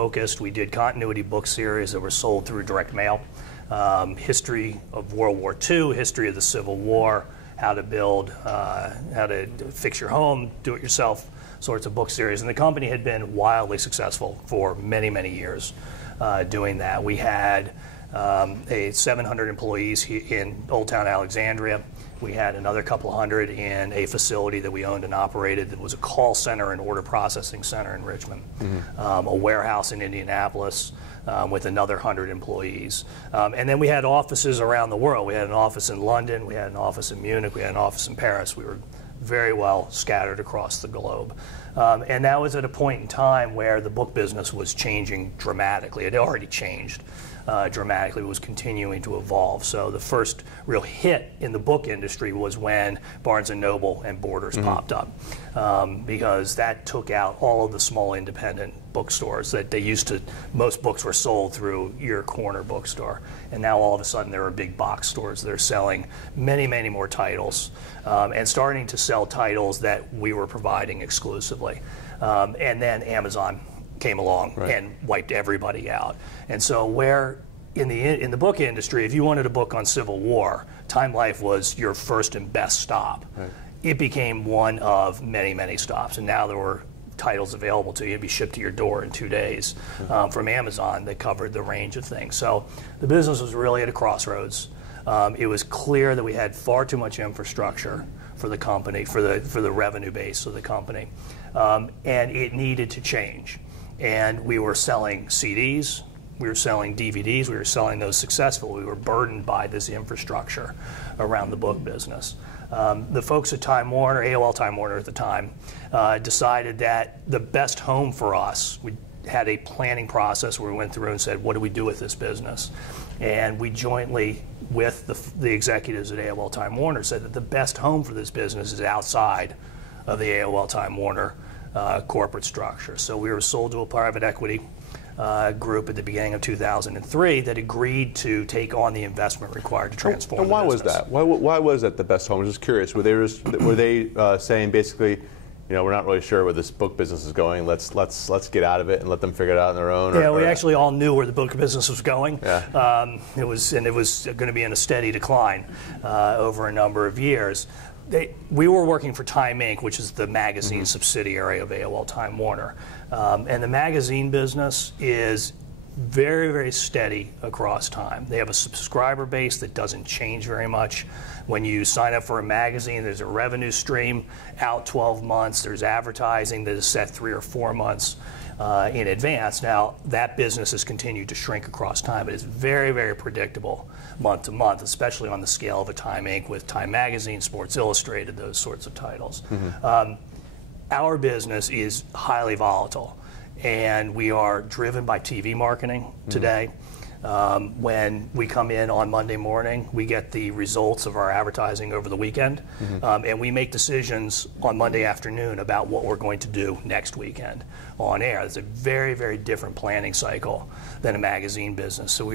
focused. We did continuity book series that were sold through direct mail. History of World War II, history of the Civil War, how to build, how to fix your home, do it yourself sorts of book series. And the company had been wildly successful for many, many years doing that. We had 700 employees in Old Town Alexandria. We had another couple hundred in a facility that we owned and operated that was a call center and order processing center in Richmond, a warehouse in Indianapolis with another 100 employees. And then we had offices around the world. We had an office in London, we had an office in Munich, we had an office in Paris. We were very well scattered across the globe. And that was at a point in time where the book business was changing dramatically. It had already changed dramatically. It was continuing to evolve. So the first real hit in the book industry was when Barnes & Noble and Borders popped up, because that took out all of the small independent bookstores that they used to. Most books were sold through your corner bookstore, and now all of a sudden there are big box stores that are selling many, many more titles, and starting to sell titles that we were providing exclusively. And then Amazon came along and wiped everybody out. And so where in the book industry, if you wanted a book on Civil War, Time Life was your first and best stop. It became one of many, many stops, and now there were titles available to you. It'd be shipped to your door in 2 days from Amazon that covered the range of things. So the business was really at a crossroads. It was clear that we had far too much infrastructure for the company, for the revenue base of the company, and it needed to change. And we were selling CDs, we were selling DVDs, we were selling those successfully. We were burdened by this infrastructure around the book business. The folks at Time Warner, AOL Time Warner at the time, decided that the best home for us, we had a planning process where we went through and said, what do we do with this business? And we jointly, with the executives at AOL Time Warner, said that the best home for this business is outside of the AOL Time Warner corporate structure. So we were sold to a private equity group at the beginning of 2003 that agreed to take on the investment required to transform. And why was that? Why was that the best home? I was just curious. Were they saying basically, you know, we're not really sure where this book business is going. Let's get out of it and let them figure it out on their own. Yeah, we actually all knew where the book business was going. Yeah. It was going to be in a steady decline over a number of years. We were working for Time Inc., which is the magazine subsidiary of AOL Time Warner. And the magazine business is very, very steady across time. They have a subscriber base that doesn't change very much. When you sign up for a magazine, there's a revenue stream out 12 months. There's advertising that is set 3 or 4 months in advance. Now, that business has continued to shrink across time, but it's very, very predictable month to month, especially on the scale of a Time Inc. with Time Magazine, Sports Illustrated, those sorts of titles. Our business is highly volatile, and we are driven by TV marketing today. When we come in on Monday morning, we get the results of our advertising over the weekend, and we make decisions on Monday afternoon about what we're going to do next weekend on air. It's a very, very different planning cycle than a magazine business. So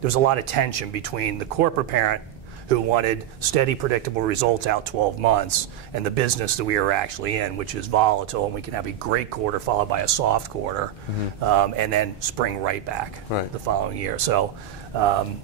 there's a lot of tension between the corporate parent, who wanted steady, predictable results out 12 months, and the business that we are actually in, which is volatile, and we can have a great quarter followed by a soft quarter, and then spring right back the following year. So, you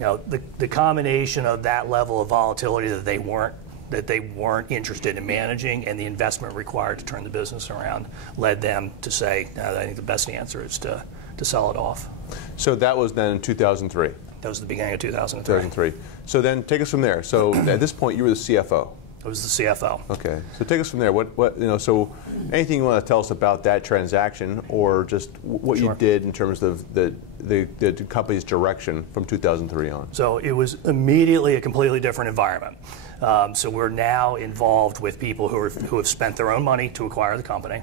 know, the combination of that level of volatility that they weren't interested in managing, and the investment required to turn the business around, led them to say, I think the best answer is to sell it off. So that was then in 2003. That was the beginning of 2003. 2003. So then take us from there. So at this point, you were the CFO. I was the CFO. Okay. So take us from there. So anything you want to tell us about that transaction, or just what you did in terms of the company's direction from 2003 on? So it was immediately a completely different environment. So we're now involved with people who have spent their own money to acquire the company.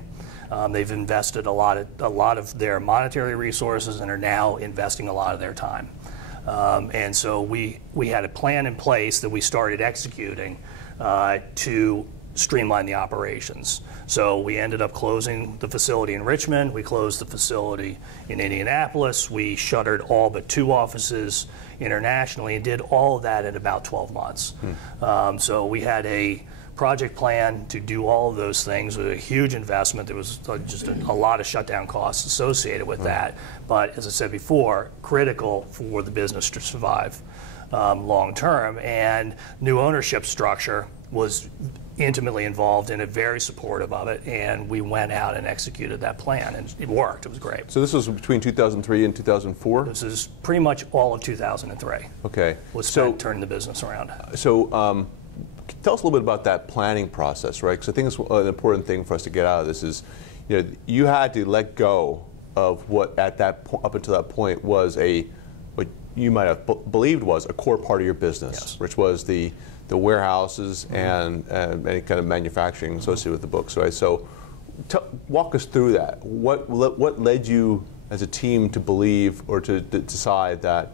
They've invested a lot of their monetary resources and are now investing a lot of their time. And so we had a plan in place that we started executing to streamline the operations. So we ended up closing the facility in Richmond. We closed the facility in Indianapolis. We shuttered all but 2 offices internationally and did all of that in about 12 months. So we had a project plan to do all of those things was a huge investment. There was just a lot of shutdown costs associated with that. But as I said before, critical for the business to survive long term. And new ownership structure was intimately involved in it, very supportive of it, and we went out and executed that plan, and it worked. It was great. So this was between 2003 and 2004? This is pretty much all of 2003. Okay. Was spent turning the business around. So tell us a little bit about that planning process, right? Because I think it's an important thing for us to get out of this is, you had to let go of what up until that point was what you might have believed was a core part of your business, yes. which was the warehouses and any kind of manufacturing associated with the books, right? So walk us through that. What led you as a team to believe or to decide that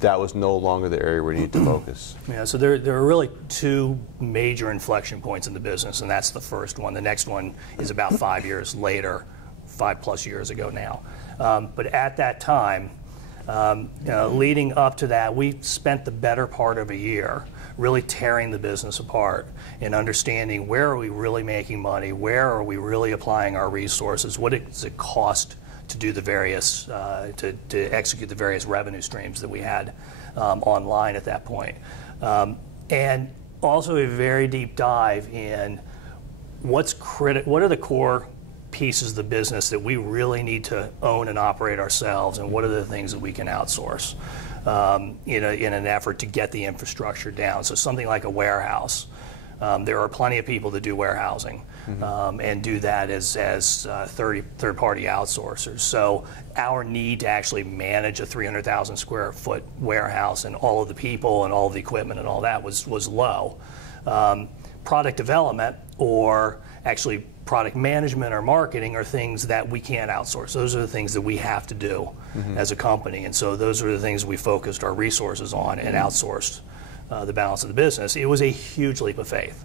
that was no longer the area where you need to focus? Yeah, so there are really two major inflection points in the business, and that's the first one. The next one is about 5 years later, 5+ years ago now. But at that time, leading up to that, we spent the better part of a year really tearing the business apart and understanding where are we really making money, where are we really applying our resources, what does it cost to do the various, to execute the various revenue streams that we had online at that point. And also a very deep dive in what are the core pieces of the business that we really need to own and operate ourselves, and what are the things that we can outsource in an effort to get the infrastructure down. So something like a warehouse. There are plenty of people that do warehousing and do that as third-party outsourcers. So our need to actually manage a 300,000 square foot warehouse and all of the people and all of the equipment and all that was low. Product development or actually product management or marketing are things that we can't outsource. Those are the things that we have to do as a company. And so those are the things we focused our resources on and outsourced the balance of the business. It was a huge leap of faith.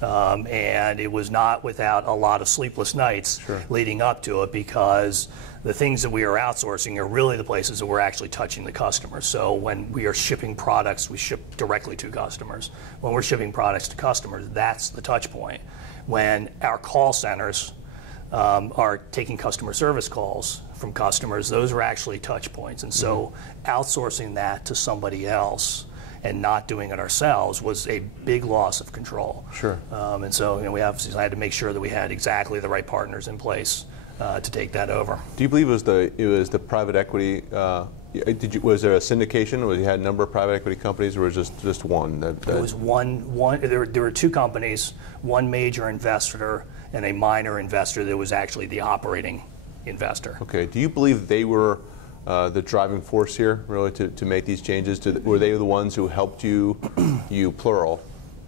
And it was not without a lot of sleepless nights leading up to it, because the things that we are outsourcing are really the places that we're actually touching the customer. So when we are shipping products, we ship directly to customers. When we're shipping products to customers, that's the touch point. When our call centers are taking customer service calls from customers, those are actually touch points. And so outsourcing that to somebody else and not doing it ourselves was a big loss of control. Sure. And so we obviously had to make sure that we had exactly the right partners in place to take that over. Do you believe it was the private equity? Was there a syndication? Was you had a number of private equity companies, or was it just one? It was one. There were two companies, one major investor and a minor investor that was actually the operating investor. Okay. Do you believe they were the driving force here, really, to make these changes? Were they the ones who helped you plural,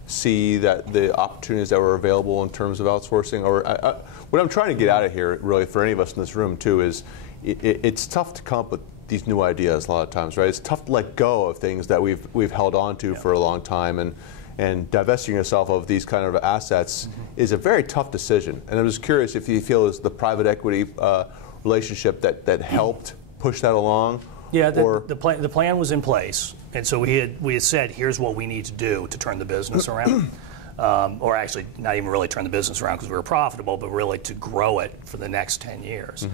see that the opportunities that were available in terms of outsourcing? Or what I'm trying to get out of here, really, for any of us in this room too, is it's tough to come up with these new ideas a lot of times, right? It's tough to let go of things that we've held on to for a long time, and divesting yourself of these kind of assets is a very tough decision. And I'm just curious if you feel it's the private equity relationship that helped push that along. Yeah, the plan was in place, and so we had said, here's what we need to do to turn the business around. Or actually not even really turn the business around because we were profitable, but really to grow it for the next 10 years.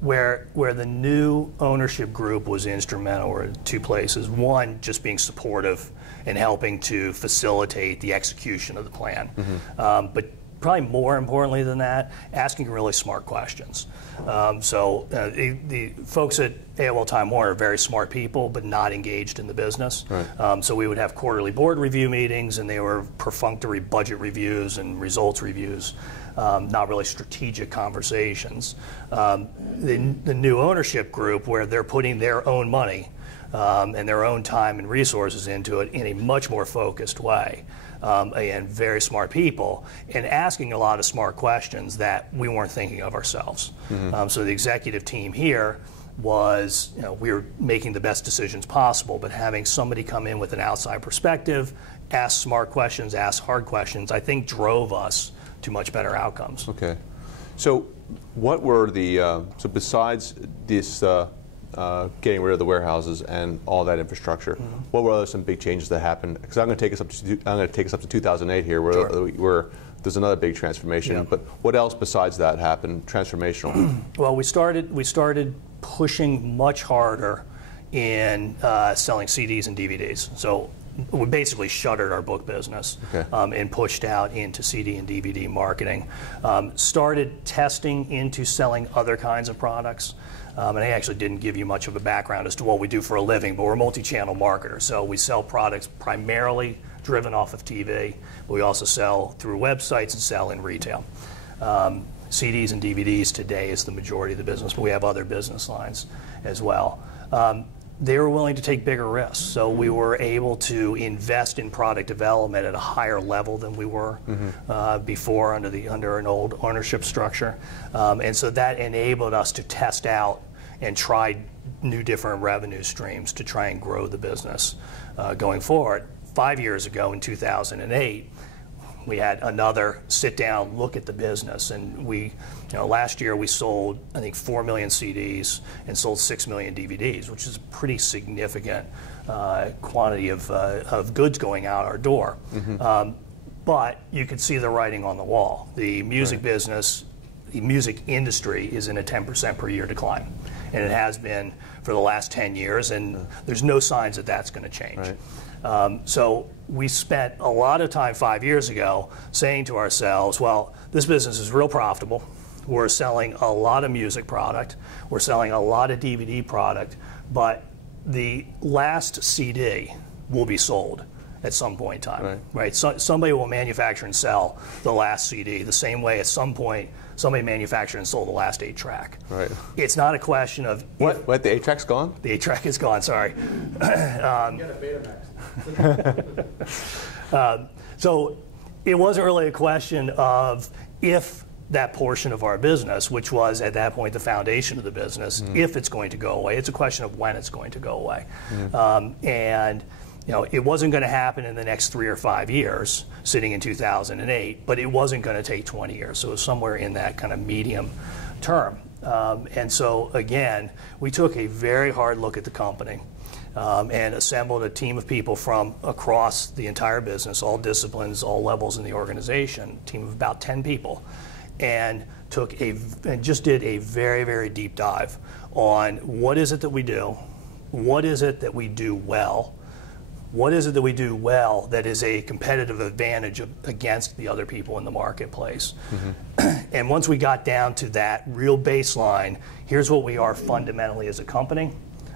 Where the new ownership group was instrumental were two places. One, just being supportive and helping to facilitate the execution of the plan. But probably more importantly than that, asking really smart questions. The folks at AOL Time Warner are very smart people, but not engaged in the business. Right. So we would have quarterly board review meetings, and they were perfunctory budget reviews and results reviews, not really strategic conversations. The new ownership group, where they're putting their own money and their own time and resources into it in a much more focused way. And very smart people, and asking a lot of smart questions that we weren't thinking of ourselves. So the executive team here was, we were making the best decisions possible, but having somebody come in with an outside perspective, ask smart questions, ask hard questions, I think drove us to much better outcomes. Okay. So what were the, so besides this getting rid of the warehouses and all that infrastructure, what were some big changes that happened? Because I'm going to take us up to 2008 here, where there's another big transformation. But what else besides that happened transformational? Well, we started pushing much harder in selling CDs and DVDs. So we basically shuttered our book business and pushed out into CD and DVD marketing. Started testing into selling other kinds of products. And I actually didn't give you much of a background as to what we do for a living, but we're multi-channel marketers. So we sell products primarily driven off of TV, but we also sell through websites and sell in retail. CDs and DVDs today is the majority of the business, but we have other business lines as well. They were willing to take bigger risks, so we were able to invest in product development at a higher level than we were before under an old ownership structure, and so that enabled us to test out and try new different revenue streams to try and grow the business going forward. 5 years ago, in 2008, we had another sit-down look at the business, and last year we sold, I think, 4 million CDs and sold 6 million DVDs, which is a pretty significant quantity of goods going out our door. But you could see the writing on the wall. The music business, the music industry is in a 10% per year decline, and it has been for the last 10 years, and there's no signs that that's going to change. So we spent a lot of time 5 years ago saying to ourselves, well, this business is real profitable. We're selling a lot of music product. We're selling a lot of DVD product. But the last CD will be sold at some point in time. Right? So, somebody will manufacture and sell the last CD the same way at some point somebody manufactured and sold the last 8-track. It's not a question of... What? The 8-track's gone? The 8-track is gone, sorry. You got a Betamax. So it wasn't really a question of if that portion of our business, which was at that point the foundation of the business, if it's going to go away. It's a question of when it's going to go away. And it wasn't going to happen in the next 3 or 5 years, sitting in 2008, but it wasn't going to take 20 years. So it was somewhere in that kind of medium term. And so again, we took a very hard look at the company. And assembled a team of people from across the entire business, all disciplines, all levels in the organization, a team of about 10 people, and just did a very, very deep dive on what is it that we do, what is it that we do well, what is it that we do well that is a competitive advantage against the other people in the marketplace. And once we got down to that real baseline, here's what we are fundamentally as a company.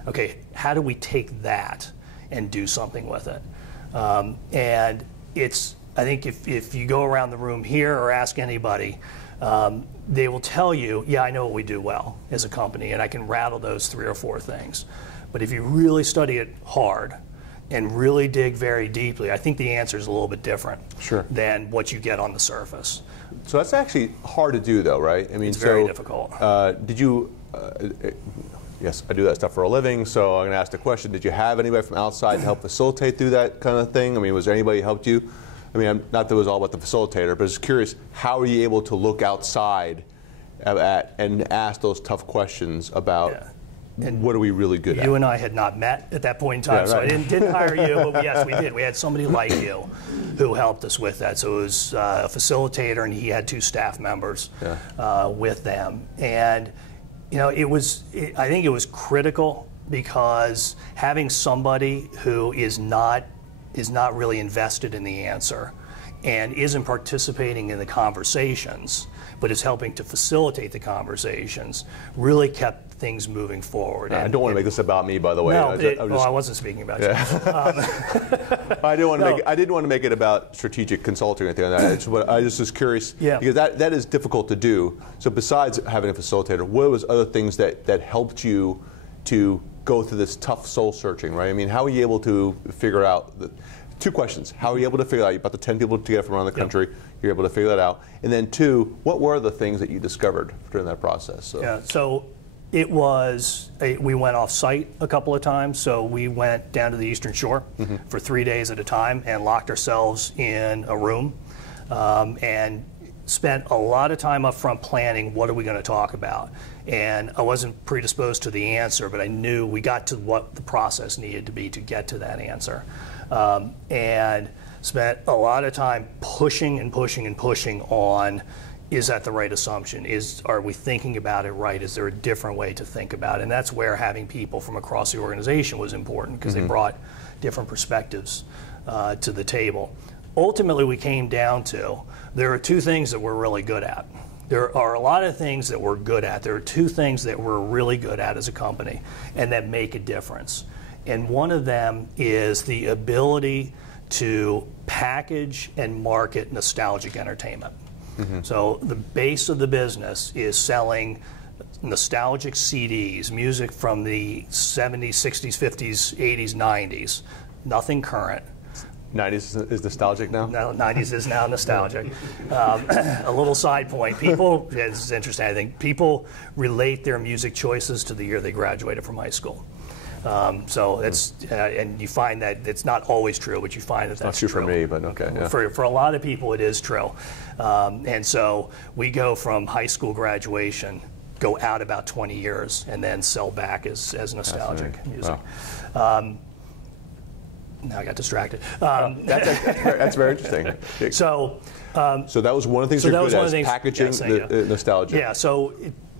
Okay, how do we take that and do something with it? And I think if you go around the room here or ask anybody, they will tell you, yeah, I know what we do well as a company, and I can rattle those 3 or 4 things. But if you really study it hard and really dig very deeply, I think the answer is a little bit different than what you get on the surface. So that's actually hard to do, though, right? I mean, it's very difficult. Did you... Yes, I do that stuff for a living, so I'm going to ask the question, did you have anybody from outside to help facilitate through that kind of thing? I mean, was there anybody who helped you? I mean, not that it was all about the facilitator, but just curious, how are you able to look outside and ask those tough questions about what are we really good at? You and I had not met at that point in time, so I didn't hire you, but yes, we did. We had somebody like you who helped us with that. So it was a facilitator, and he had 2 staff members with them. And I think it was critical because having somebody who is not really invested in the answer and isn't participating in the conversations, but is helping to facilitate the conversations, really kept things moving forward. I don't want to make this about me, by the way. No, I wasn't speaking about you. I didn't want to make it about strategic consulting or anything like that. I just was curious because that is difficult to do. So besides having a facilitator, what was other things that helped you to go through this tough soul searching, right? I mean, how are you able to figure out 2 questions. How are you able to figure out, about the 10 people together from around the country, you're able to figure that out. And then 2, what were the things that you discovered during that process? So it was, we went off site a couple of times. So we went down to the Eastern Shore for 3 days at a time and locked ourselves in a room and spent a lot of time up front planning what are we going to talk about. And I wasn't predisposed to the answer, but I knew we got to what the process needed to be to get to that answer. And spent a lot of time pushing and pushing and pushing on, is that the right assumption? Are we thinking about it right? Is there a different way to think about it? And that's where having people from across the organization was important, because they brought different perspectives to the table. Ultimately, we came down to, there are two things that we're really good at. There are a lot of things that we're good at. There are two things that we're really good at as a company and that make a difference. And one of them is the ability to package and market nostalgic entertainment. So the base of the business is selling nostalgic CDs, music from the 70s, 60s, 50s, 80s, 90s, nothing current. 90s is nostalgic now? No, 90s is now nostalgic. A little side point, people, this is interesting, I think, people relate their music choices to the year they graduated from high school. So it's, and you find that it's not always true, but you find that that's true. Not true for me, but okay. Yeah. For a lot of people, it is true. And so we go from high school graduation, go out about 20 years, and then sell back as nostalgic music. Wow. Now I got distracted. That's very interesting. So that was one of the things you're good at, packaging the nostalgia. Yeah, so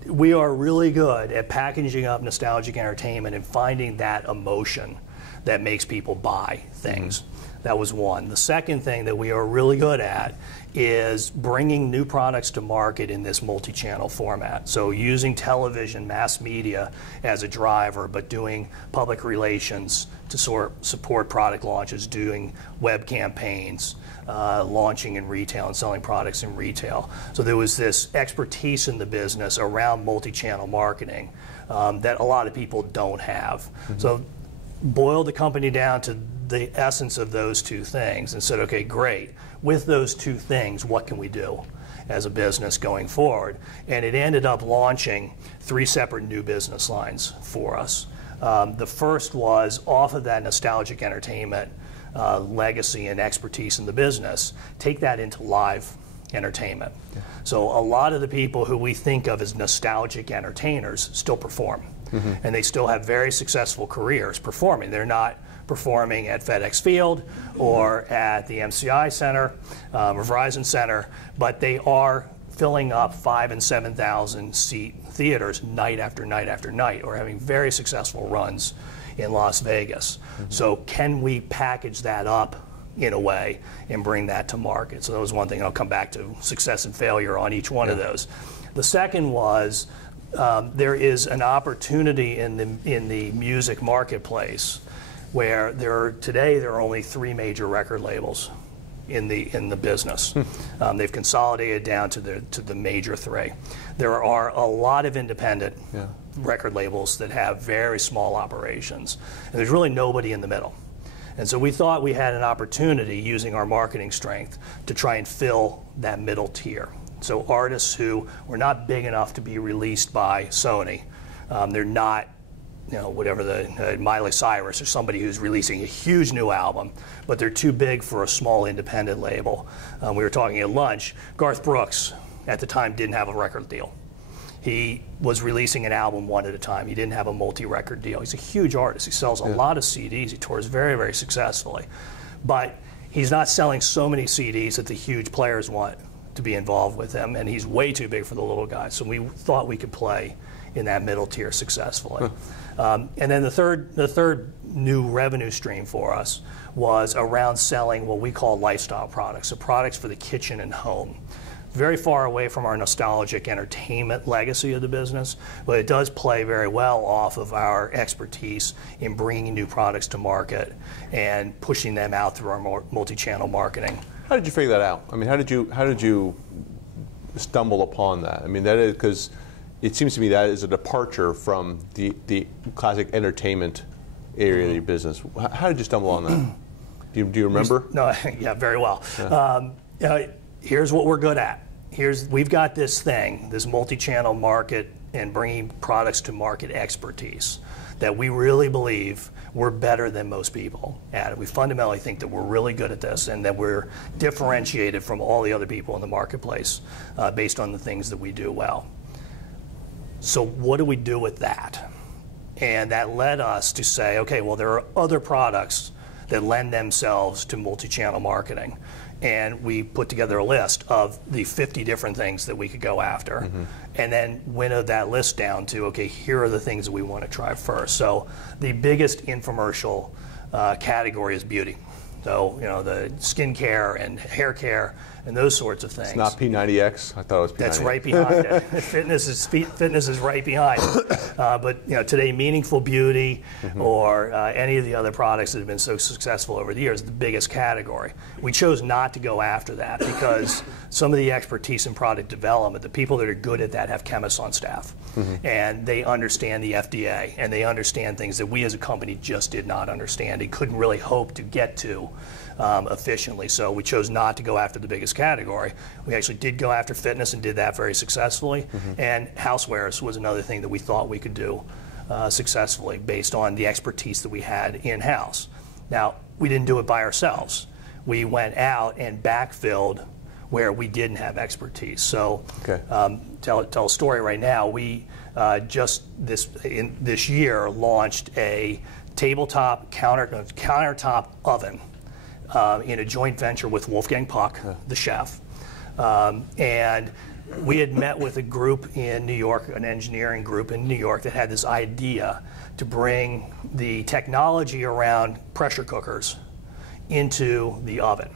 we are really good at packaging up nostalgic entertainment and finding that emotion that makes people buy things. That was one. The second thing that we are really good at is bringing new products to market in this multi-channel format. So using television, mass media as a driver, but doing public relations to support product launches, doing web campaigns, launching in retail and selling products in retail. So there was this expertise in the business around multi-channel marketing that a lot of people don't have. So boiled the company down to the essence of those two things and said, okay, great. With those two things, what can we do as a business going forward? And it ended up launching 3 separate new business lines for us. The first was, off of that nostalgic entertainment legacy and expertise in the business, take that into live entertainment. Yeah. So a lot of the people who we think of as nostalgic entertainers still perform. And they still have very successful careers performing. They're not performing at FedEx Field or at the MCI Center or Verizon Center, but they are filling up 5,000 and 7,000 seat theaters night after night after night, or having very successful runs in Las Vegas. So can we package that up in a way and bring that to market? So that was one thing. I'll come back to success and failure on each one of those. The second was, there is an opportunity in the music marketplace where today there are only 3 major record labels in the business. They've consolidated down to the major 3. There are a lot of independent record labels that have very small operations, and there's really nobody in the middle. And so we thought we had an opportunity, using our marketing strength, to try and fill that middle tier. So artists who were not big enough to be released by Sony, they're not, whatever the Miley Cyrus or somebody who's releasing a huge new album, but they're too big for a small independent label. We were talking at lunch. Garth Brooks at the time didn't have a record deal. He was releasing an album one at a time. He didn't have a multi-record deal. He's a huge artist. He sells a lot of CDs. He tours very, very successfully. But he's not selling so many CDs that the huge players want to be involved with him, and he's way too big for the little guys. So we thought we could play in that middle tier successfully. And then the third new revenue stream for us was around selling what we call lifestyle products, so products for the kitchen and home. Very far away from our nostalgic entertainment legacy of the business, but it does play very well off of our expertise in bringing new products to market and pushing them out through our multi-channel marketing. How did you figure that out? I mean, how did you stumble upon that? I mean, that is because it seems to me that is a departure from the classic entertainment area of your business. How did you stumble on that? Do you remember? No, yeah, very well. Here's what we're good at. We've got this thing, this multi-channel market and bringing products to market expertise that we really believe we're better than most people at it. We fundamentally think that we're really good at this and that we're differentiated from all the other people in the marketplace based on the things that we do well. So what do we do with that? And that led us to say, okay, well, there are other products that lend themselves to multi-channel marketing. And we put together a list of the 50 different things that we could go after, and then winnowed that list down to, okay, here are the things that we want to try first. So the biggest infomercial category is beauty. So, you know, the skincare and hair care and those sorts of things. It's not P90X? I thought it was P90X. That's right behind it. Fitness is right behind it. But, you know, today, meaningful beauty or any of the other products that have been so successful over the years, the biggest category. We chose not to go after that because some of the expertise in product development, the people that are good at that have chemists on staff. And they understand the FDA, and they understand things that we as a company just did not understand and couldn't really hope to get to efficiently. So we chose not to go after the biggest category. We actually did go after fitness and did that very successfully. And housewares was another thing that we thought we could do successfully based on the expertise that we had in-house. Now, we didn't do it by ourselves. We went out and backfilled where we didn't have expertise. So tell a story right now. We just this year launched a tabletop countertop oven in a joint venture with Wolfgang Puck, the chef. And we had met with a group in New York, an engineering group in New York that had this idea to bring the technology around pressure cookers into the oven.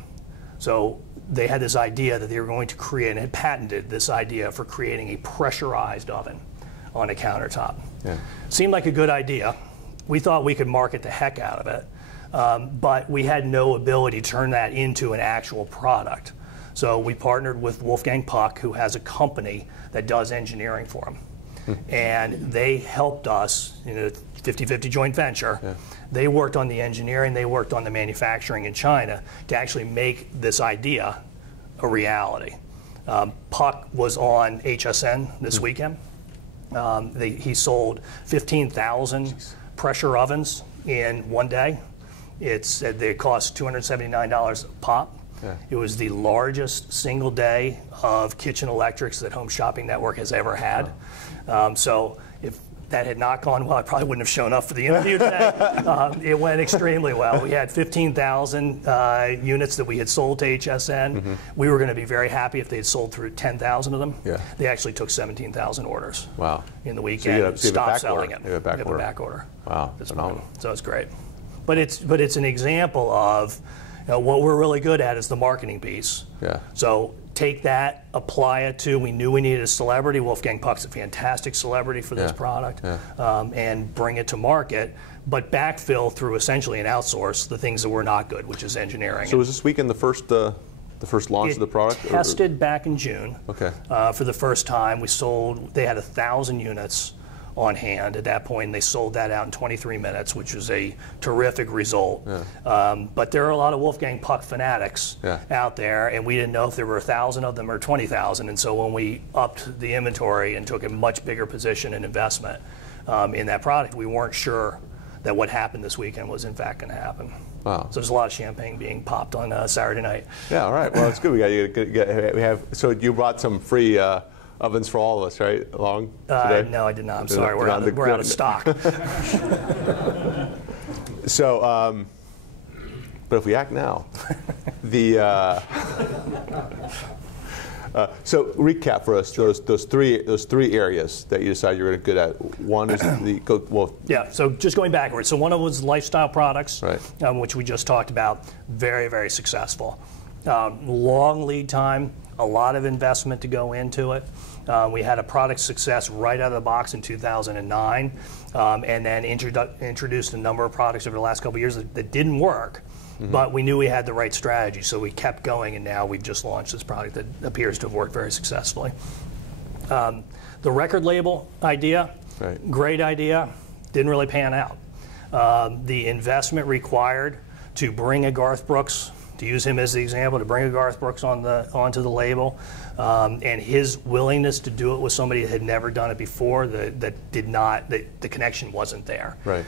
So they had this idea that they were going to create, and had patented this idea for creating a pressurized oven on a countertop. Seemed like a good idea. We thought we could market the heck out of it, but we had no ability to turn that into an actual product. So we partnered with Wolfgang Puck, who has a company that does engineering for him. And they helped us in a 50-50 joint venture. They worked on the engineering, they worked on the manufacturing in China to actually make this idea a reality. Puck was on HSN this weekend. He sold 15,000 pressure ovens in one day. They cost $279 a pop. It was the largest single day of kitchen electrics that Home Shopping Network has ever had. So if that had not gone well, I probably wouldn't have shown up for the interview today. It went extremely well. We had 15,000 units that we had sold to HSN. We were going to be very happy if they had sold through 10,000 of them. They actually took 17,000 orders in the weekend and stopped selling it. You have a back order. Wow, that's phenomenal. So it's great. But it's an example of what we're really good at is the marketing piece. So take that, apply it to, we knew we needed a celebrity. Wolfgang Puck's a fantastic celebrity for this product, and bring it to market, but backfill through essentially an outsource the things that were not good, which is engineering. So was this weekend the first launch of the product? Tested back in June. For the first time. They had 1,000 units on hand at that point, and they sold that out in 23 minutes, which was a terrific result. But there are a lot of Wolfgang Puck fanatics out there, and we didn't know if there were 1,000 of them or 20,000. And so when we upped the inventory and took a much bigger position and investment in that product, we weren't sure that what happened this weekend was in fact going to happen. So there's a lot of champagne being popped on Saturday night. All right. Well, it's good. We have. So you brought some free ovens for all of us, right? Along today? No, I did not. I'm sorry. We're out of stock. So, but if we act now, so recap for us those three areas that you decided you were good at. One is So just going backwards. So one of them was lifestyle products, which we just talked about. Very, very successful. Long lead time. A lot of investment to go into it. We had a product success right out of the box in 2009, and then introduced a number of products over the last couple of years that didn't work, but we knew we had the right strategy, so we kept going, and now we've just launched this product that appears to have worked very successfully. The record label idea, great idea, didn't really pan out. The investment required to bring a Garth Brooks to use him as the example, to bring a Garth Brooks onto the label, and his willingness to do it with somebody that had never done it before, that the connection wasn't there. Right.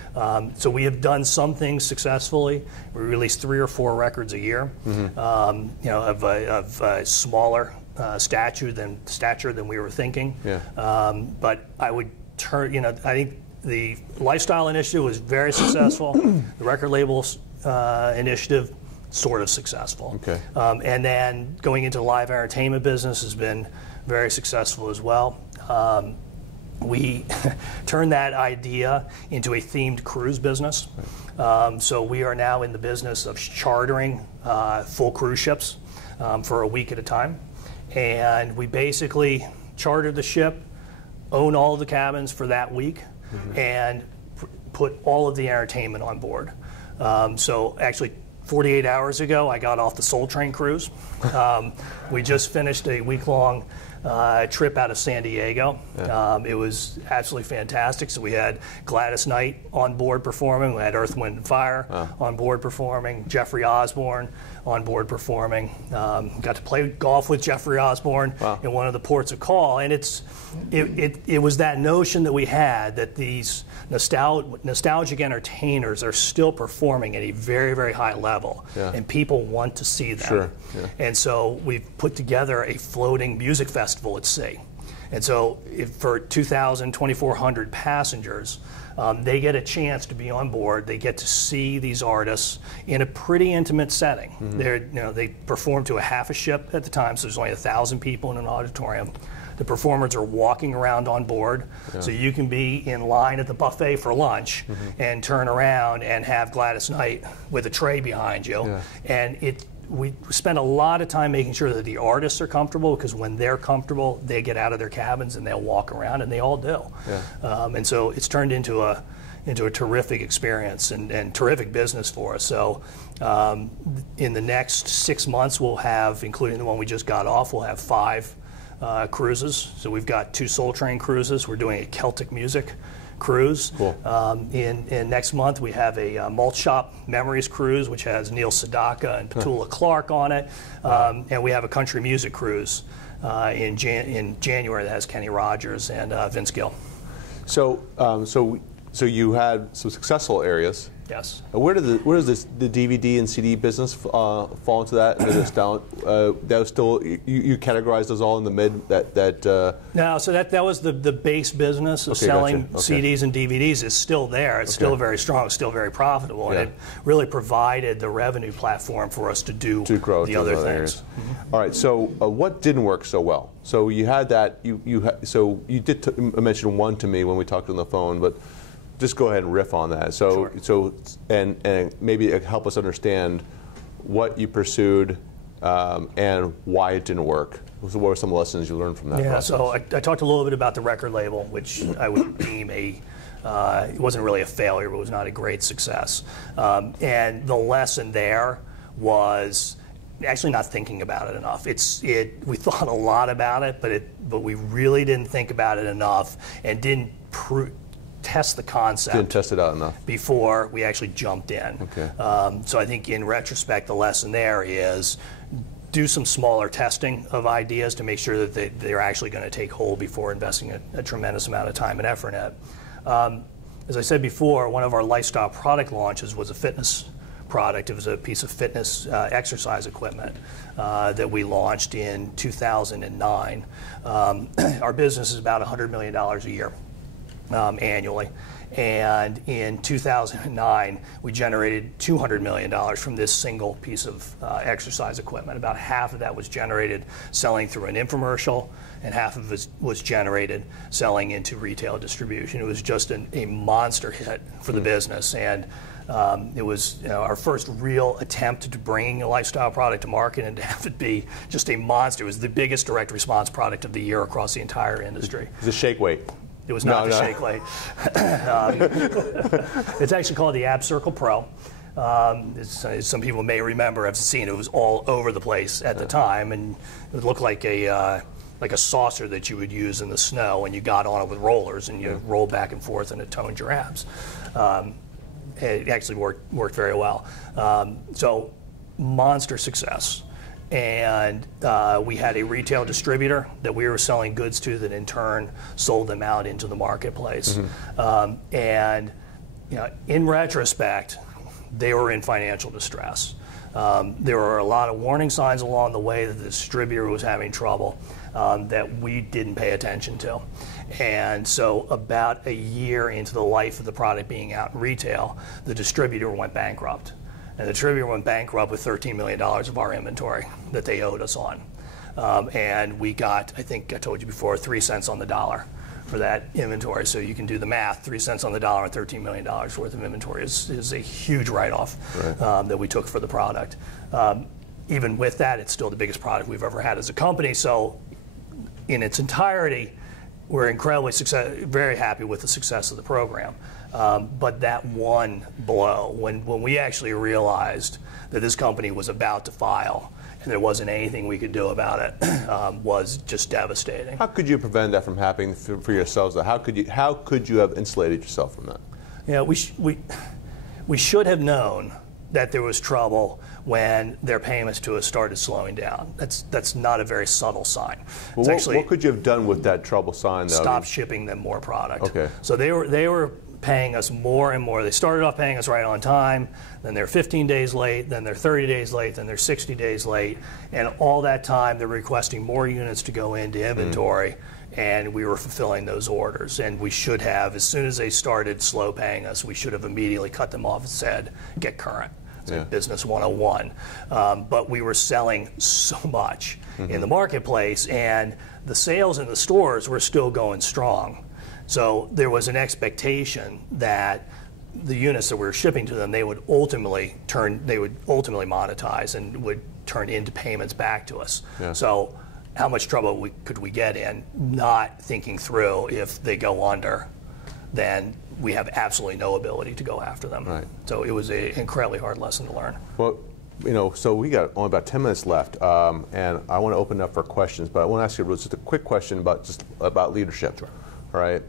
So we have done some things successfully. We release 3 or 4 records a year, of a smaller stature than we were thinking. Yeah. But I would I think the lifestyle initiative was very successful. The record label initiative, sort of successful. Okay. And then going into the live entertainment business has been very successful as well. We turned that idea into a themed cruise business. So we are now in the business of chartering full cruise ships for a week at a time. And we basically charter the ship, own all of the cabins for that week, and put all of the entertainment on board. So actually, 48 hours ago, I got off the Soul Train cruise. We just finished a week-long trip out of San Diego. Yeah. It was absolutely fantastic. So we had Gladys Knight on board performing. We had Earth, Wind, and Fire on board performing. Jeffrey Osborne on board performing. Got to play golf with Jeffrey Osborne in one of the ports of call. And it was that notion that we had that these nostalgic entertainers are still performing at a very, very high level, and people want to see them. Sure. Yeah. And so we've put together a floating music festival at sea. And so for 2,400 passengers, they get a chance to be on board. They get to see these artists in a pretty intimate setting. They perform to a half a ship at the time, so there's only 1,000 people in an auditorium. The performers are walking around on board, so you can be in line at the buffet for lunch and turn around and have Gladys Knight with a tray behind you. Yeah. And we spend a lot of time making sure that the artists are comfortable, because when they're comfortable, they get out of their cabins and they'll walk around, and they all do. Yeah. And so it's turned into a terrific experience and terrific business for us. So in the next 6 months, we'll have, including the one we just got off, we'll have 5 cruises. So we've got 2 Soul Train cruises. We're doing a Celtic music cruise. Cool. In next month, we have a Malt Shop Memories cruise, which has Neil Sedaka and Petula Clark on it. And we have a country music cruise in January that has Kenny Rogers and Vince Gill. So you had some successful areas. Yes. Where does the DVD and CD business fall into that? And that was still, you categorized those all in the mid. No, so that was the base business of selling CDs and DVDs is still there. It's still very strong. It's still very profitable, and it really provided the revenue platform for us to grow the other things. All right. So what didn't work so well? So you had that. So you did mention one to me when we talked on the phone, but just go ahead and riff on that. So, sure. And maybe help us understand what you pursued and why it didn't work. So what were some lessons you learned from that process? So I talked a little bit about the record label, which I would deem it wasn't really a failure, but it was not a great success. And the lesson there was actually not thinking about it enough. We thought a lot about it, but we really didn't think about it enough and didn't test the concept. Didn't test it out enough before we actually jumped in. Okay. So I think in retrospect, the lesson there is do some smaller testing of ideas to make sure that they're actually going to take hold before investing a tremendous amount of time and effort in it. As I said before, one of our lifestyle product launches was a fitness product. It was a piece of fitness exercise equipment that we launched in 2009. Our business is about $100 million a year. Annually, and in 2009 we generated $200 million from this single piece of exercise equipment. About half of that was generated selling through an infomercial, and half of it was generated selling into retail distribution. It was just a monster hit for the business, and it was our first real attempt to bringing a lifestyle product to market, and to have it be just a monster. It was the biggest direct response product of the year across the entire industry. It was a shake weight. It was not the shake weight. It's actually called the Ab Circle Pro. Some people may remember, I've seen it was all over the place at the time, and it looked like a saucer that you would use in the snow, and you got on it with rollers, and you rolled back and forth, and it toned your abs. It actually worked very well. So monster success. And we had a retail distributor that we were selling goods to that in turn sold them out into the marketplace. And in retrospect, they were in financial distress. There were a lot of warning signs along the way that the distributor was having trouble that we didn't pay attention to. And so about a year into the life of the product being out in retail, the distributor went bankrupt. And the distributor went bankrupt with $13 million of our inventory that they owed us on. And we got, I think I told you before, 3 cents on the dollar for that inventory. So you can do the math, 3 cents on the dollar and $13 million worth of inventory is a huge write-off that we took for the product. Even with that, it's still the biggest product we've ever had as a company. So in its entirety, we're incredibly very happy with the success of the program. But that one blow, when we actually realized that this company was about to file and there wasn't anything we could do about it, was just devastating. How could you prevent that from happening for yourselves? How could you have insulated yourself from that? Yeah, we should have known that there was trouble when their payments to us started slowing down. That's not a very subtle sign. Well, what could you have done with that trouble sign, though? Stop shipping them more product. Okay. So they were paying us more and more. They started off paying us right on time, then they're 15 days late, then they're 30 days late, then they're 60 days late, and all that time they're requesting more units to go into inventory, and we were fulfilling those orders. And we should have, as soon as they started slow paying us, we should have immediately cut them off and said, get current. It's like business 101. But we were selling so much in the marketplace, and the sales in the stores were still going strong. So there was an expectation that the units that we were shipping to them, they would ultimately monetize and would turn into payments back to us. Yeah. So how much trouble could we get in not thinking through if they go under, then we have absolutely no ability to go after them. Right. So it was an incredibly hard lesson to learn. Well, so we got only about 10 minutes left, and I want to open up for questions, but I want to ask you just a quick question about leadership. Sure. All right,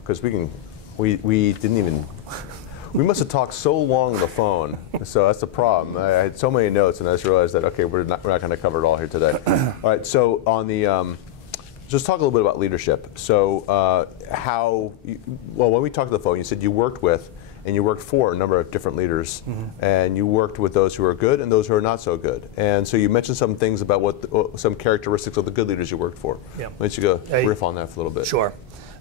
because we didn't even, we must have talked so long on the phone, so that's the problem. I had so many notes, and I just realized that, okay, we're not going to cover it all here today. All right, so on the, just talk a little bit about leadership. So when we talked on the phone, you said you worked with and you worked for a number of different leaders, and you worked with those who are good and those who are not so good. And so you mentioned some things about some characteristics of the good leaders you worked for. Yeah. Why don't you go riff on that for a little bit? Sure.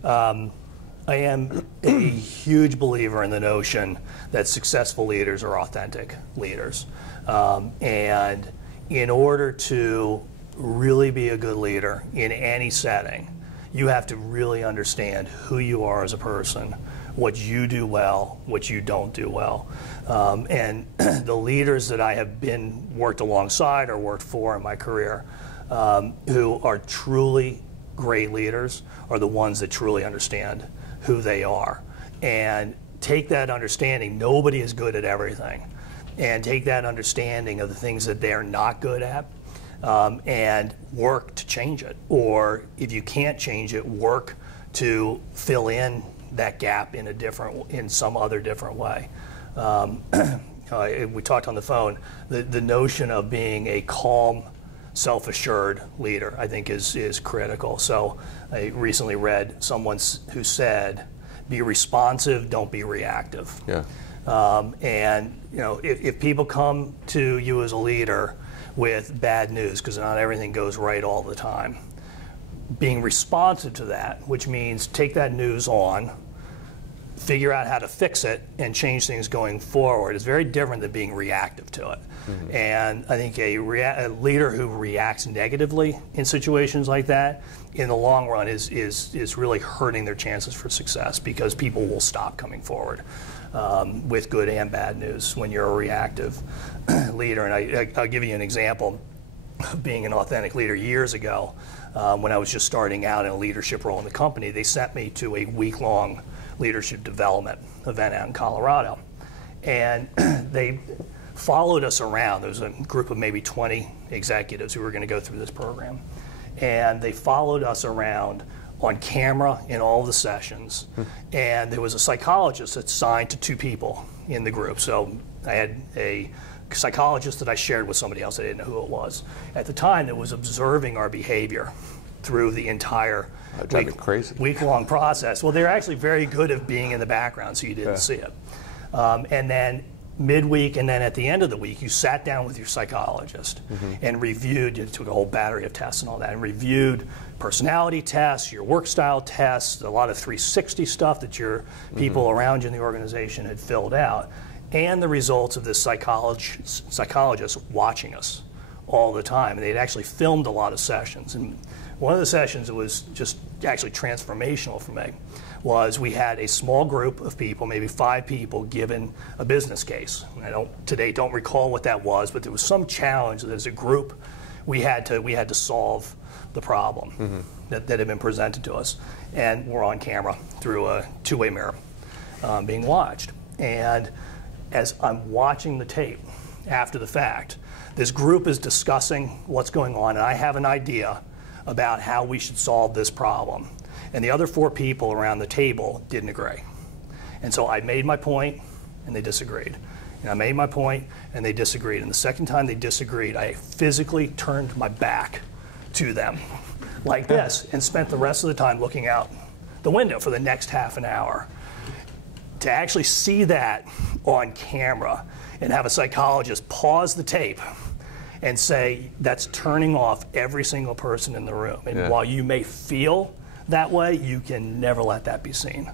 I am a huge believer in the notion that successful leaders are authentic leaders. And in order to really be a good leader in any setting, you have to really understand who you are as a person, what you do well, what you don't do well. And the leaders that I have worked alongside or worked for in my career, who are truly great leaders, are the ones that truly understand who they are. And take that understanding, nobody is good at everything, and take that understanding of the things that they're not good at, and work to change it. Or if you can't change it, work to fill in that gap in some other different way. We talked on the phone, the notion of being a calm, self-assured leader, I think is critical. So I recently read someone who said, be responsive, don't be reactive. Yeah. And if people come to you as a leader with bad news, because not everything goes right all the time, being responsive to that, which means take that news on, figure out how to fix it, and change things going forward, is very different than being reactive to it. And I think a leader who reacts negatively in situations like that, in the long run, is really hurting their chances for success, because people will stop coming forward with good and bad news when you're a reactive leader. And I'll give you an example of being an authentic leader. Years ago, when I was just starting out in a leadership role in the company, they sent me to a week-long leadership development event out in Colorado. And they followed us around. There was a group of maybe 20 executives who were going to go through this program. And they followed us around on camera in all the sessions. And there was a psychologist assigned to 2 people in the group. So I had a psychologist that I shared with somebody else. I didn't know who it was at the time, that was observing our behavior through the entire week-long process. Well, they're actually very good at being in the background, so you didn't see it. And then midweek, and then at the end of the week, you sat down with your psychologist and reviewed, you took a whole battery of tests and all that, and reviewed personality tests, your work style tests, a lot of 360 stuff that your people around you in the organization had filled out, and the results of this psychologist watching us all the time. And they'd actually filmed a lot of sessions. And one of the sessions that was just actually transformational for me was we had a small group of people, maybe 5 people, given a business case. And I today don't recall what that was, but there was some challenge that as a group we had to solve the problem that had been presented to us. And we're on camera through a 2-way mirror being watched. And as I'm watching the tape after the fact, this group is discussing what's going on, and I have an idea about how we should solve this problem. And the other 4 people around the table didn't agree. And so I made my point, and they disagreed. And I made my point, and they disagreed. And the second time they disagreed, I physically turned my back to them like this and spent the rest of the time looking out the window for the next half an hour. To actually see that on camera and have a psychologist pause the tape and say, that's turning off every single person in the room. And while you may feel that way, you can never let that be seen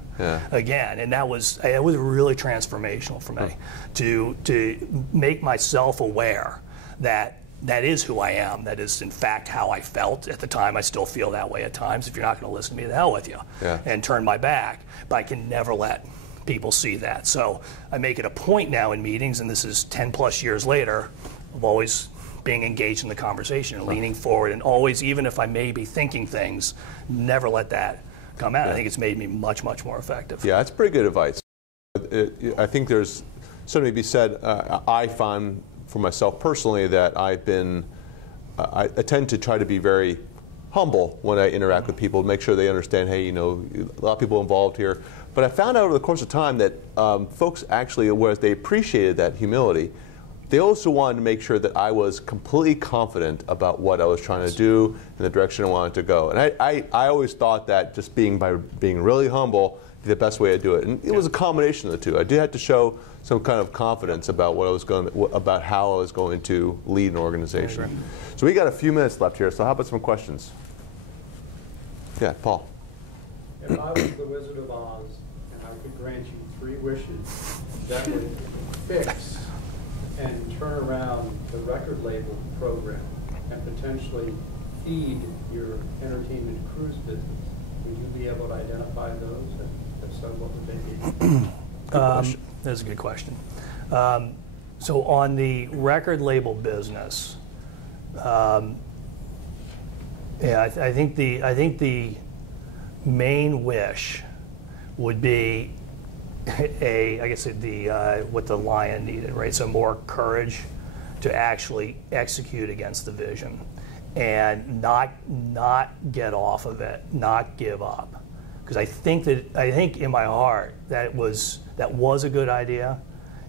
again. And it was really transformational for me to make myself aware that that is who I am. That is, in fact, how I felt at the time. I still feel that way at times. If you're not going to listen to me, the hell with you, and turn my back. But I can never let people see that. So I make it a point now in meetings, and this is 10 plus years later, of always being engaged in the conversation and leaning forward, and always, even if I may be thinking things, never let that come out. I think it's made me much, much more effective. Yeah, that's pretty good advice. I think there's something to be said. I find for myself personally that I tend to try to be very humble when I interact with people, make sure they understand, hey, you know, a lot of people involved here. But I found out over the course of time that folks actually, whereas they appreciated that humility, they also wanted to make sure that I was completely confident about what I was trying to do and the direction I wanted to go. And I always thought that just being really humble, the best way to do it. And it was a combination of the two. I did have to show some kind of confidence about about how I was going to lead an organization. Right. So we got a few minutes left here. So how about some questions? Yeah, Paul. If I was the Wizard of Oz and I could grant you 3 wishes that would fix and turn around the record label program and potentially feed your entertainment cruise business, would you be able to identify those? If so, what would they be? That's a good question. So on the record label business, I think the main wish would be what the Lion needed, right? So more courage to actually execute against the vision and not get off of it, not give up. Because I think in my heart that was a good idea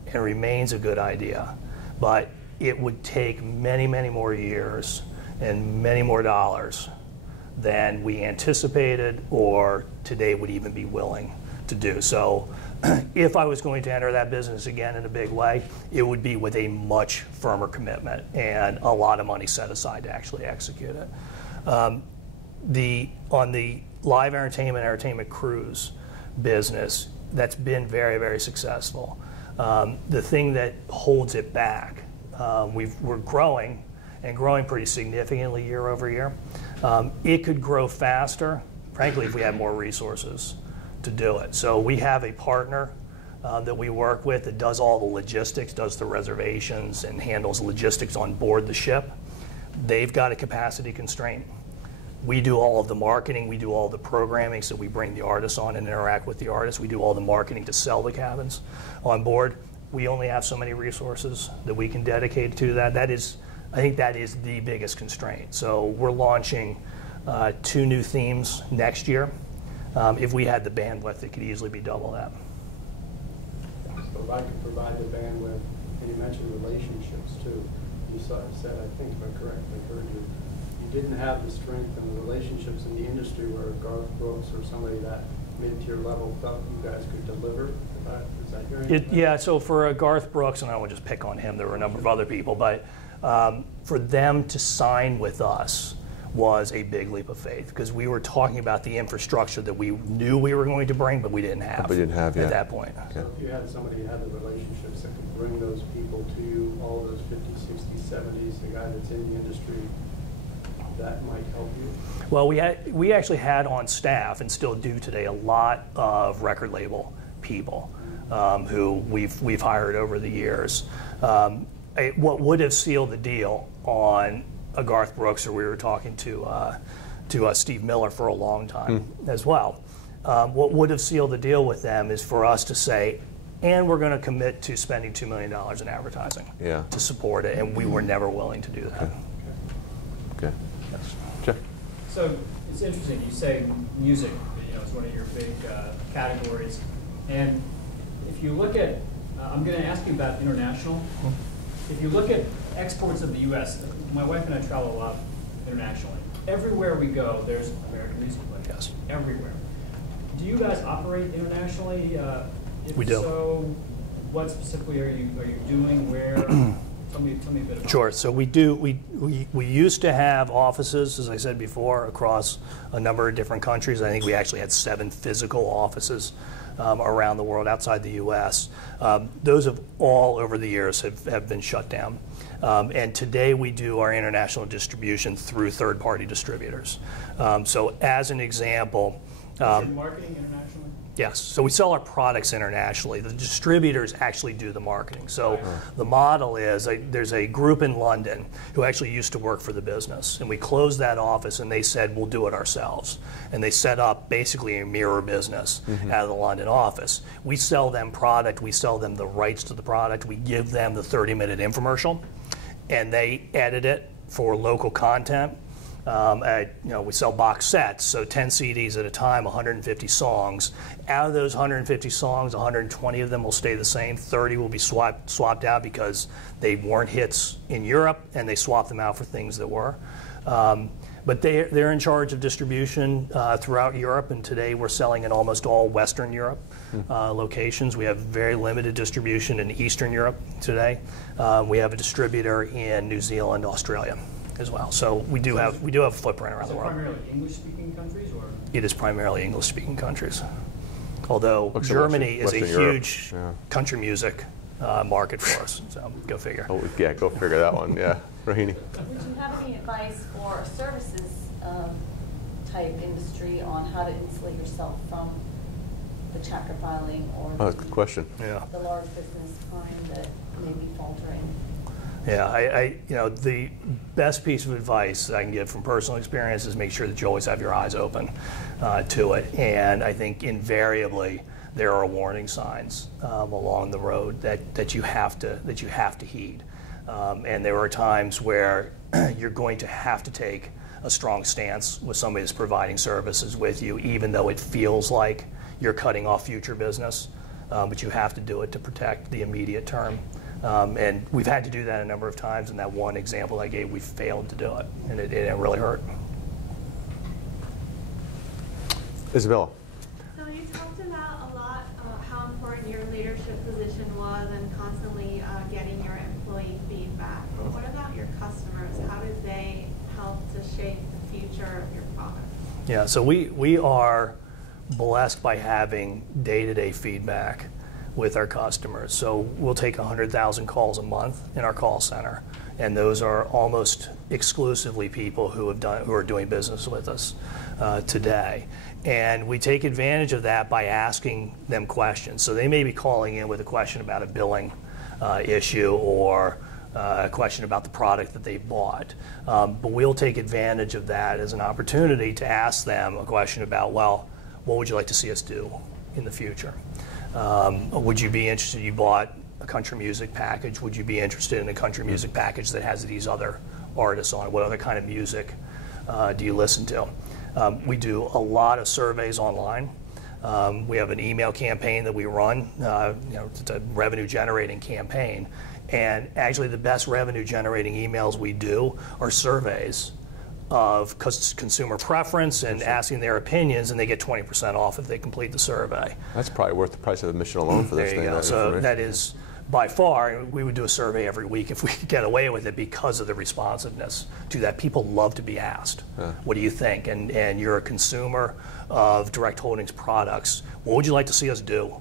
and remains a good idea, but it would take many, many more years and many more dollars than we anticipated or today would even be willing to do. So if I was going to enter that business again in a big way, it would be with a much firmer commitment and a lot of money set aside to actually execute it. On the live entertainment cruise business, that's been very, very successful. The thing that holds it back, we're growing and growing pretty significantly year over year. It could grow faster, frankly, if we had more resources to do it. So we have a partner that we work with that does all the logistics, does the reservations, and handles logistics on board the ship. They've got a capacity constraint. We do all of the marketing, we do all the programming, so we bring the artists on and interact with the artists. We do all the marketing to sell the cabins on board. We only have so many resources that we can dedicate to that. I think that is the biggest constraint. So we're launching 2 new themes next year. If we had the bandwidth, it could easily be double that. So if I could provide the bandwidth, and you mentioned relationships too. You said, I think if I correctly heard you, you didn't have the strength and the relationships in the industry where Garth Brooks or somebody that mid-tier level felt you guys could deliver. Is that hearing? Yeah, so for Garth Brooks, and I won't just pick on him, there were a number of other people, but for them to sign with us was a big leap of faith, because we were talking about the infrastructure that we knew we were going to bring, but we didn't have, at that point. So if you had somebody who had the relationships that could bring those people to you, all those 50s, 60s, 70s, the guy that's in the industry, that might help you? Well, we actually had on staff, and still do today, a lot of record label people who we've hired over the years. What would have sealed the deal on a Garth Brooks, or we were talking to Steve Miller for a long time as well. What would have sealed the deal with them is for us to say, and we're going to commit to spending $2 million in advertising to support it, and we were never willing to do that. Okay. Yes. Jeff? So it's interesting, you say music, is one of your big categories, and if you look at, I'm going to ask you about international. If you look at exports of the U.S., my wife and I travel a lot internationally. Everywhere we go, there's American music playing. Yes. Everywhere. Do you guys operate internationally? If we do. So, what specifically are you doing? Where? Tell me a bit about Sure. it. So we do. We used to have offices, as I said before, across a number of different countries. I think we actually had 7 physical offices around the world outside the U.S. Those have all over the years have been shut down. And today we do our international distribution through third-party distributors. So as an example, Is it marketing internationally? yes, so we sell our products internationally. The distributors actually do the marketing. So the model is, there's a group in London who actually used to work for the business, and we closed that office and they said, we'll do it ourselves. And they set up basically a mirror business out of the London office. We sell them product, we sell them the rights to the product, we give them the 30-minute infomercial, and they edit it for local content. We sell box sets, so 10 CDs at a time, 150 songs. Out of those 150 songs, 120 of them will stay the same. 30 will be swapped out because they weren't hits in Europe, and they swapped them out for things that were. But they're in charge of distribution throughout Europe, and today we're selling in almost all Western Europe locations. We have very limited distribution in Eastern Europe today. We have a distributor in New Zealand, Australia as well. So we do have a footprint around the world. Primarily English-speaking countries, or? It is primarily English-speaking countries. Although Germany is a huge country music market for us, so go figure. Oh, yeah, go figure that one. Yeah, Rahini. Would you have any advice for a services type industry on how to insulate yourself from the chapter filing or Oh, good question. the large business crime that may be faltering? Yeah, the best piece of advice I can give from personal experience is make sure that you always have your eyes open to it. And I think invariably there are warning signs along the road that you have to heed. And there are times where you're going to have to take a strong stance with somebody that's providing services with you, even though it feels like you're cutting off future business. But you have to do it to protect the immediate term. And we've had to do that a number of times, and that one example I gave, we failed to do it, and it really hurt. Isabella. So you talked about a lot how important your leadership position was and constantly getting your employee feedback. But what about your customers? How do they help to shape the future of your product? Yeah, so we are blessed by having day-to-day feedback with our customers. So we'll take 100,000 calls a month in our call center, and those are almost exclusively people who are doing business with us today. And we take advantage of that by asking them questions. So they may be calling in with a question about a billing issue or a question about the product that they bought. But we'll take advantage of that as an opportunity to ask them a question about, well, what would you like to see us do in the future? Would you be interested, you bought a country music package, would you be interested in a country music package that has these other artists on it? What other kind of music do you listen to? We do a lot of surveys online. We have an email campaign that we run, it's a revenue generating campaign, And actually the best revenue generating emails we do are surveys of consumer preference and asking their opinions, and they get 20% off if they complete the survey. That's probably worth the price of admission alone for this There thing. you go. So that is by far, we would do a survey every week if we could get away with it because of the responsiveness to that. People love to be asked, what do you think? And you're a consumer of Direct Holdings products. What would you like to see us do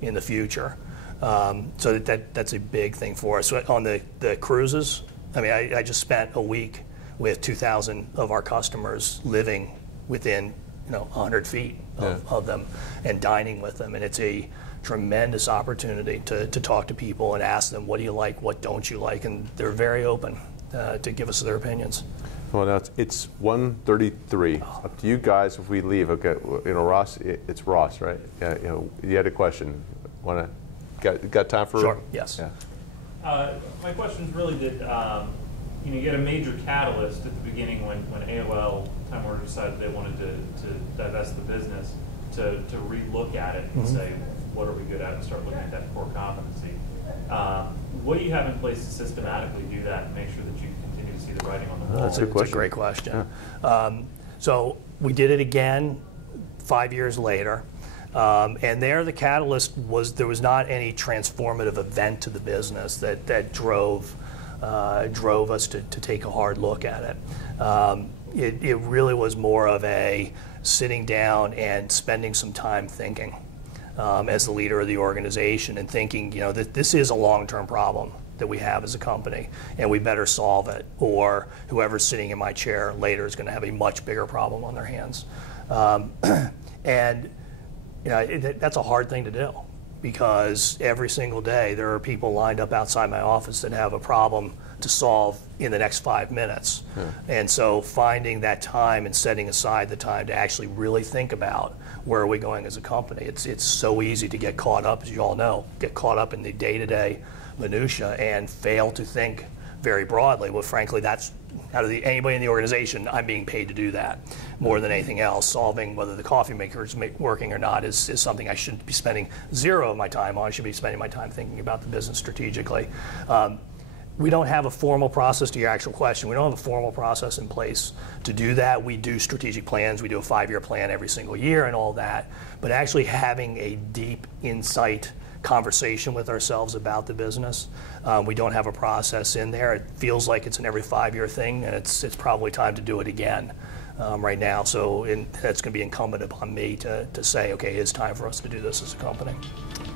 in the future? So that's a big thing for us. So on the cruises, I mean, I just spent a week with 2,000 of our customers living within 100 feet of them and dining with them. And it's a tremendous opportunity to talk to people and ask them, what do you like, what don't you like? And they're very open to give us their opinions. Well, now it's 1:33. Up to you guys if we leave. Okay, Ross, it's Ross, right? Yeah, you had a question. Got time for? Sure. Yes. Yeah. My question is really that you get a major catalyst at the beginning when AOL Time Warner decided they wanted to divest the business to re-look at it and say, what are we good at, and start looking at that core competency. What do you have in place to systematically do that and make sure that you continue to see the writing on the wall? That's a great question. Yeah. So we did it again 5 years later. And there the catalyst was there was not any transformative event to the business that drove us to take a hard look at it. It really was more of a sitting down and spending some time thinking as the leader of the organization and thinking, that this is a long-term problem that we have as a company and we better solve it, or whoever's sitting in my chair later is going to have a much bigger problem on their hands. And that's a hard thing to do, because every single day there are people lined up outside my office that have a problem to solve in the next 5 minutes. And so finding that time and setting aside the time to actually really think about where are we going as a company. It's so easy to get caught up, as you all know, get caught up in the day-to-day minutia and fail to think very broadly. Well, frankly, that's out of anybody in the organization, I'm being paid to do that more than anything else. Solving whether the coffee maker is working or not is something I shouldn't be spending zero of my time on. I should be spending my time thinking about the business strategically. We don't have a formal process, to your actual question. We don't have a formal process in place to do that. We do strategic plans. We do a 5-year plan every single year and all that. But actually having a deep insight conversation with ourselves about the business, we don't have a process in there. It feels like it's an every 5-year thing, and it's probably time to do it again right now. So that's going to be incumbent upon me to say, okay, it's time for us to do this as a company.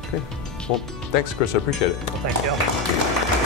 Okay. Well, thanks, Chris. I appreciate it. Well, thank you.